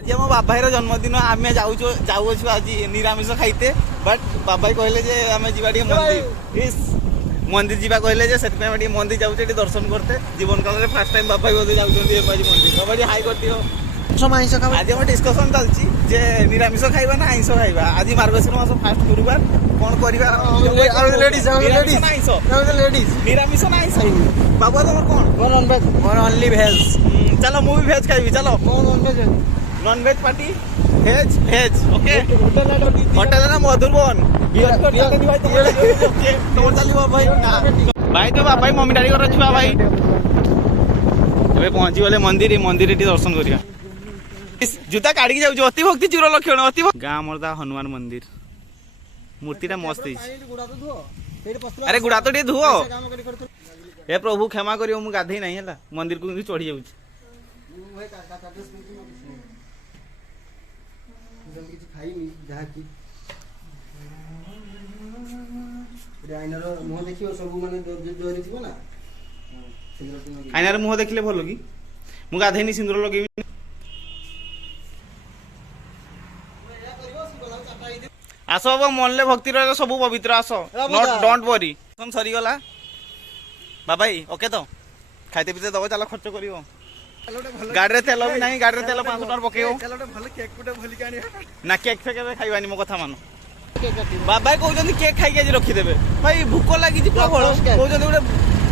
आज मो बाबाईर जन्मदिन आम जाऊँ आज निरामिष खाइते बट बाबाई कहले जे आम जा मंदिर इस मंदिर जावा कहले जे मंदिर जाऊे दर्शन करते जीवन काल में फास्ट टाइम बाबाई बोधे जाऊँगी मंदिर बाबा हाई करती आज आम डिस्कसन चलती जे निरामिष खाइबा ना आइंस खाइबा आज मार्गशीर मास फास्ट गुरुवार कौन करवा निरामिष ना आइंस बाबा तुम कौन ओनली भेज चलो मु भी भेज खाइबी चलो नॉन वेज पार्टी भेज भेज ओके होटल ना मधुरबन भाई तो भाई मम्मी डाडी कर छुआ भाई ए पहुंची गले मंदिर मंदिर दर्शन करिया जूता काढ़ी जाऊ अति भक्ति चूर लक्षण अति गाँ मरदा हनुमान मंदिर मूर्तिटा मस्त अरे गुड़ा तो धुओ ए प्रभु क्षमा करियो मु गाधई नहीं है मंदिर को चढ़ी जाऊँ आईनार मुह देखिले भल कि मु गाधेनी सिंदूर लगे आस हम मन भक्ति रह सब पवित्र आस नॉट डोंट वरी सरी गला बाबाई ओके तो खाइते पीते दब चलो खर्च कर गाड़ी तेल भी ना गाड़ी तेल 500 टका पकड़ ना केक फेक खाइबानी मो कथा मान बाबा कहते केक खाई आज रखीदे भाई भूक लगी कहते गोटे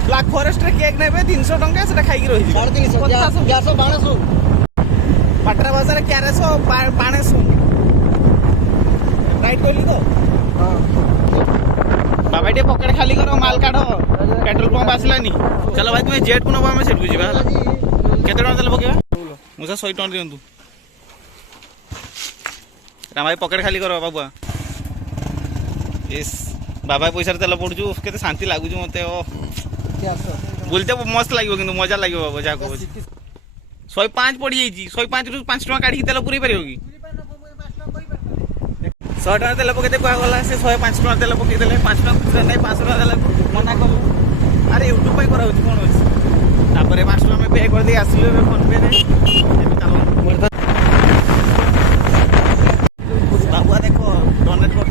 ब्लाक फॉरेस्ट केक ने 300 टका से खाई रही पाटरा भाषा क्यारेस बाणेश राइट कहली तो बाबा टे पकेट खाली करो माल काढ़ पेट्रोल पंप आसलानी चलो भाई तुम्हें जेट को नब आम सेठू जा केते टका तेल पकेबा मुझे 100 टका दिंतु राम भाई पकेट खाली करो बाबुआ इस बाबा पैसा तेल पड़ू के शांति लगुच मत बुलते मस्त लगे कि मजा लगे बाबा जहाँ कह 105 पड़ जाइए 105 रु 5 टका काढ़ी तेल पूरी पार कि 100 टका तेल पकईते कहगला से 105 टका तेल पकईदे 5 टका नहीं 500 टका देला मना कलु अरे यूट्यूब पर करा कौन अच्छे तापर 5 टका पे कर दी आसलु फोन पे बाबुआ देख डोनेट कर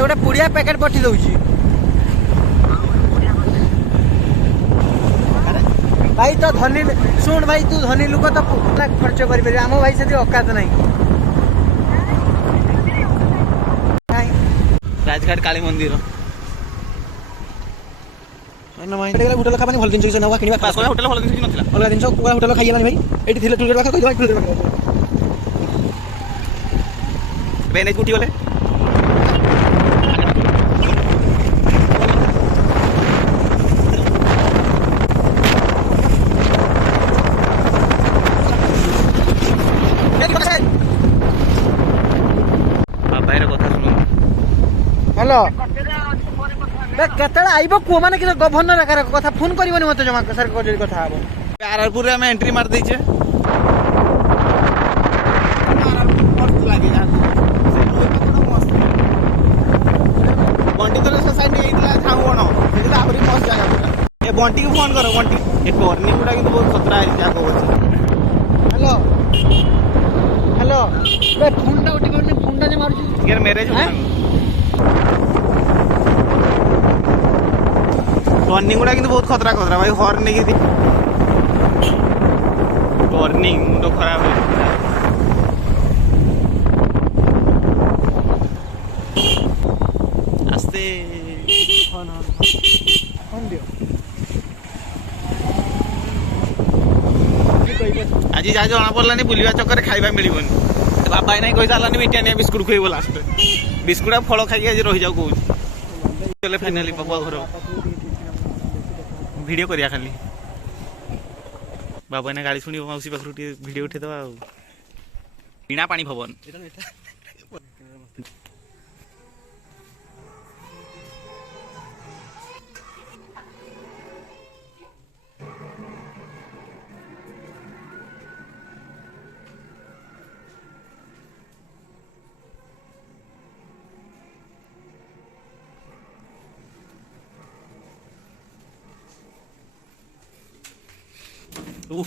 गोटे पुड़िया पैकेट पठी दौची भाई तो धनी शुण भाई तू धनी लोक तो खर्च कर आम भाई से औकात नहीं राजघाट काली मंदिर होटल खानी भल जिन होटल भल जिन अलग जिन होटल खाई भाई ये उठी गले हेलो केतल आइब कु माने कि गवर्नर कथा फोन करबनी मते जमा सर कथा हम आरआरपुर रे हम एंट्री मार दैछे मस्त लागे यार बंटी तो सोसाइटी एइतला थाउ कोन सेला आहुरी मस्त जगह पूरा ए बंटी को फोन करो बंटी ए टर्निंग गुडा किंतु बहुत खतरा है जा कहू हेलो हेलो बे फोनटा उठी करनी फोनटा जे मारुची यार मैरिज टर्निंग गुड़ा किंतु बहुत खतरा खतरा भाई हॉर्न नहीं की टर्निंग मुंड खराब है आस्ते आज जहाँ जना पड़लानी बुलवा चक्कर खाइबा मिलबनी बाबा नहीं कही सारानी मिठानिया बिस्कुट खुएब लास्ट बिस्कुट फल खाई आज रही जाऊ कहूँ फाइनाली बाबा घर वीडियो करिया खाली बाबा ने गाड़ी शुणी मौसी पाखर वीडियो उठेदवा बीणा पानी भवन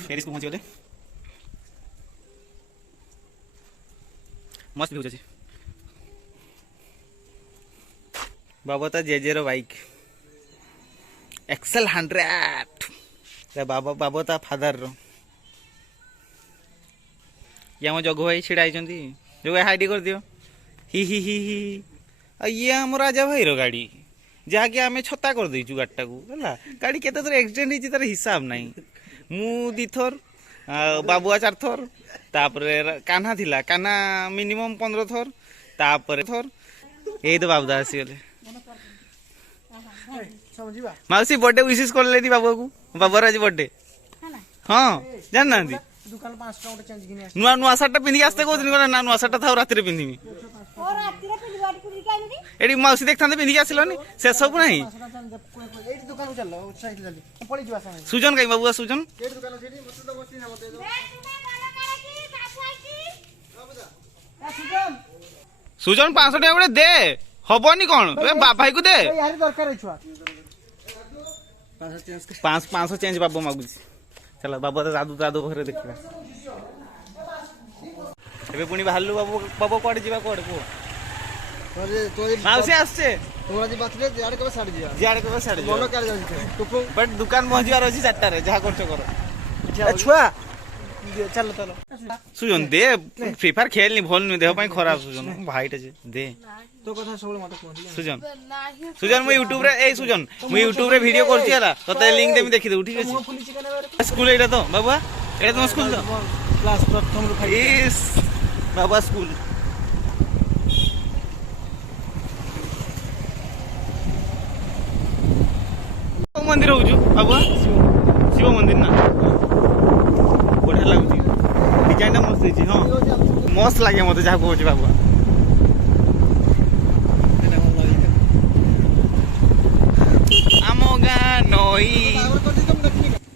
फेरिस को पहुंची गले मस्त भ्यूज अच्छे बाबा ता जेजेर बाइक एक्सेल 100 बाबा बाबा ता फादर रो ये आम जगो भाई छिड़ा जगो भाई हाइड कर दियो ही ये आम राजा भाई रो गाड़ी जहाँकि आम छता कर देचु गाड़ीटा को है गाड़ी केते थर एक्सीडेंट होती तार हिसाब नहीं मु 2 थर बाबुआ 4 थर तापर कान्हा थिला कान्हा मिनिमम 15 थर तापर थर यही तो बाबुदा आसीगले माउसी बर्थडे विशेष कर ले बाबू को बाबूर आज बर्थडे हाँ जानना नुआ नुआ सार्टा पिंधि आसते कहते ना नुआ सार्टा था रात पिंधि एडी माउसी देखता पिंधि आसिलनि से सब नहीं सुजन कहीं बाबुआ सुजन सुजन 500 टाका गोटे दे हबनी कौन भाई को दे 500 चेंज बाबू मागुच चलो बाबू दादू दादू घर देखा ए पुणी बाहर बाबू बाबू कौड़े जा कौड़े कह माउसी आसचे बट दुकान पहुंचार अच्छी 4टार जहाँ कर छुआ चलो चलो सुजन दे फ्री फायर खेलनी भल नुह देह खराब सुजन भाईटा दे तो कथा सब मत सुजन सुजन मु यूट्यूब रे ए सुजन मु यूट्यूब रे वीडियो करती हला तते लिंक देमी देखि दे ठीक अछि स्कूल एटा तो बाबा एटा तुम स्कूल तो क्लास प्रथम रु इस बाबा स्कूल मंदिर होजु बाबा शिव मंदिर ना बढ़िया लगुच डिजाइन मस्त है हाँ मस्त लगे मत जहाँ कह बाबू आम गाँ नई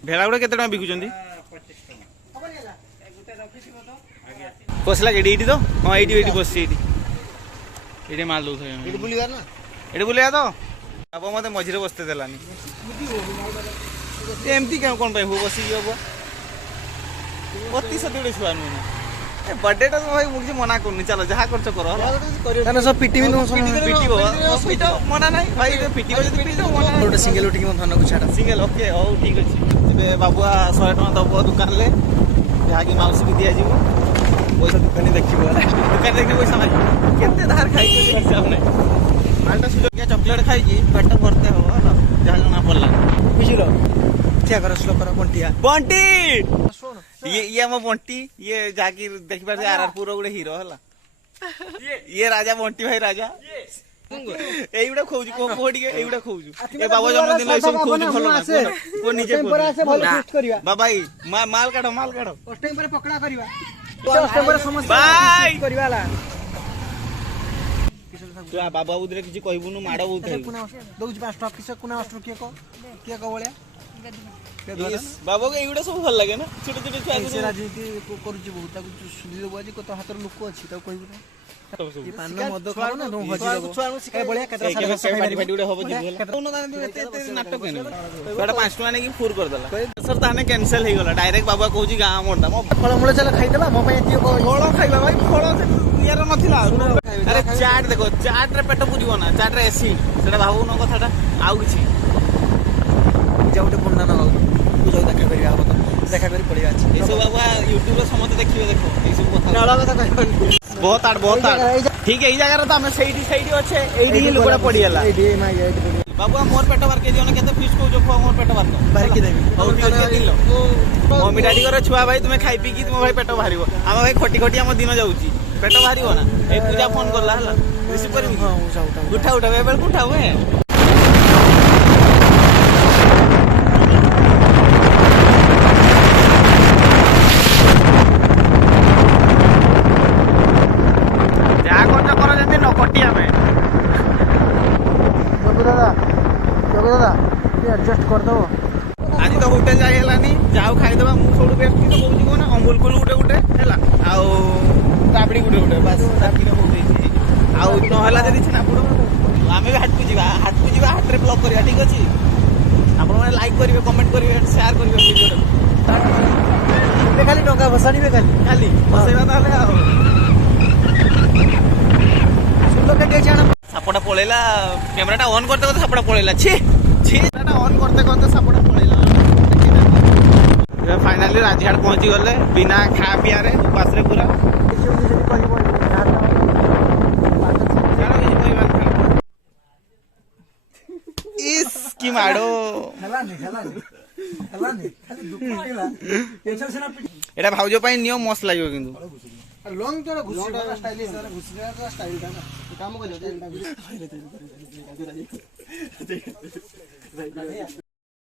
भेड़ा गुड़ा केते टका बिकुचंदी बसला एडी तो हाँ एडी बस ये माल दौ ये बुलिया तो बाबा मत मझे बसते देलानी एमती क्या कौन हो बस बाबा 32 गोटे छुआ नुह बर्थडे तो भाई मुझे मना करनी चलो जहाँ कर सब पिटी मना नहीं भाई पिटी गोटे सिंगल उठी धन को छाड़ सिंगल ओके हो ठीक अच्छे बाबुआ 100 टका दब दुकान ले जहाँ कि माउसी की दिया जीव पैसा दुकान देखिए दुकान देखने पैसा भाई केते धार खाई हिसाब नहीं मालटा सुजो क्या चॉकलेट खाई पेट भरते हो जहाँ जना पड़ला बुझल क्या कर स्लो कर बंटिया बंटी ये हम बंटी ये जाकी देखि पार आरआर पूरा गोटे हीरो हला ये राजा बंटी भाई राजा एइबडा खोजु को कोडी एइबडा खोजु ए बाबा जन्मदिन लै सब खोजु भलो ना को निजे बाबाई माल काढो कष्टम पर पकड़ा करबा कष्टम पर समस्या बाय करबाला तू बाबा उधर किछि कहबुनु माडा बहुत है दउज 5 टका किस कुना अस्ट्रो के को बळिया बाबा को एइबडा सब भल लागे ना छोटे छोटे छुआ से राजनीति करूची बहुत ताकू सुधी देबो आज को तो हातर लोक अछि त कहबु ना ई पान मद खाओ ना तुम भजी देबो छुआ को सिखाय बळिया केतरा सारा फाटी फाटी उडे होबो जिबो कोनो दान एते नाटक केने बड़ा 5 टका ने की फूर कर देला सर ताने कैंसिल हे गला डायरेक्ट बाबा कहूची गां मोडा मो फळ मुळे चला खाइ देबा मो पे एतियो फळ खाइबा भाई फळ यार नथिला अरे चाट देखो चाट रे पेट पुजिबो ना चाट रे एसी सेटा भाबु न कथाटा आउ किछि जाउटे पुन्ना न बाबू बुझाउ देखा करिया अब देखा करी पड़िया अछि ए सब बाबा यूट्यूब रे समते देखिबे देखो ए सब कथा नाला कथा कहबनी बहुत आड़ ठीक है ई जगह रे त हम सेइडी अच्छे एडी ही लोकड़ा पड़ियाला बाबू मोर पेट बार के दियो केते फिश को जो मोर पेट बार बार के देबी बहुत ठीक के दिलो मम्मी डैडी कर छुआ भाई तुमे खाई पी की तुम भाई पेट बाहरिबो हम भाई खटी खटी हम दिन जाउची पेट बाहरिबो ना ए पूजा फोन करला हला रिसीव करबी हां उठा बेबल उठा हुए एडजस्ट कर दो आज तो होटल जाई हलानी जाऊ खाई देबा मु सब बेस्ट तो कहूची कोना अमूल कुल गुटे हैला आउ राबड़ी गुटे बस ताकि हो गई आउ न हला जदी छना पुडो आमे भी हाट को जीवा हाट रे ब्लॉग करिया ठीक अछि आपण माने लाइक करिवे कमेंट करिवे शेयर करिवे वीडियो रे खाली टंका बसानी बे खाली बसेबा ताले সাপটা পড়েলা ক্যামেরাটা অন করতে করতে সাপটা পড়েলা ছি ছি এটা অন করতে করতে সাপটা পড়েলা ফাইনালি রাজঘাট পৌঁছি গলে বিনা খাওয়া পিয়ারে উপাসରେ ପୁରା ইস কি মাড়ো এটা ভাউজ পাই নিও মস্ত লাগিব কিন্তু লং তো ঘুষিটা স্টাইলিশ না ঘুষিটা স্টাইলটা না কাম করে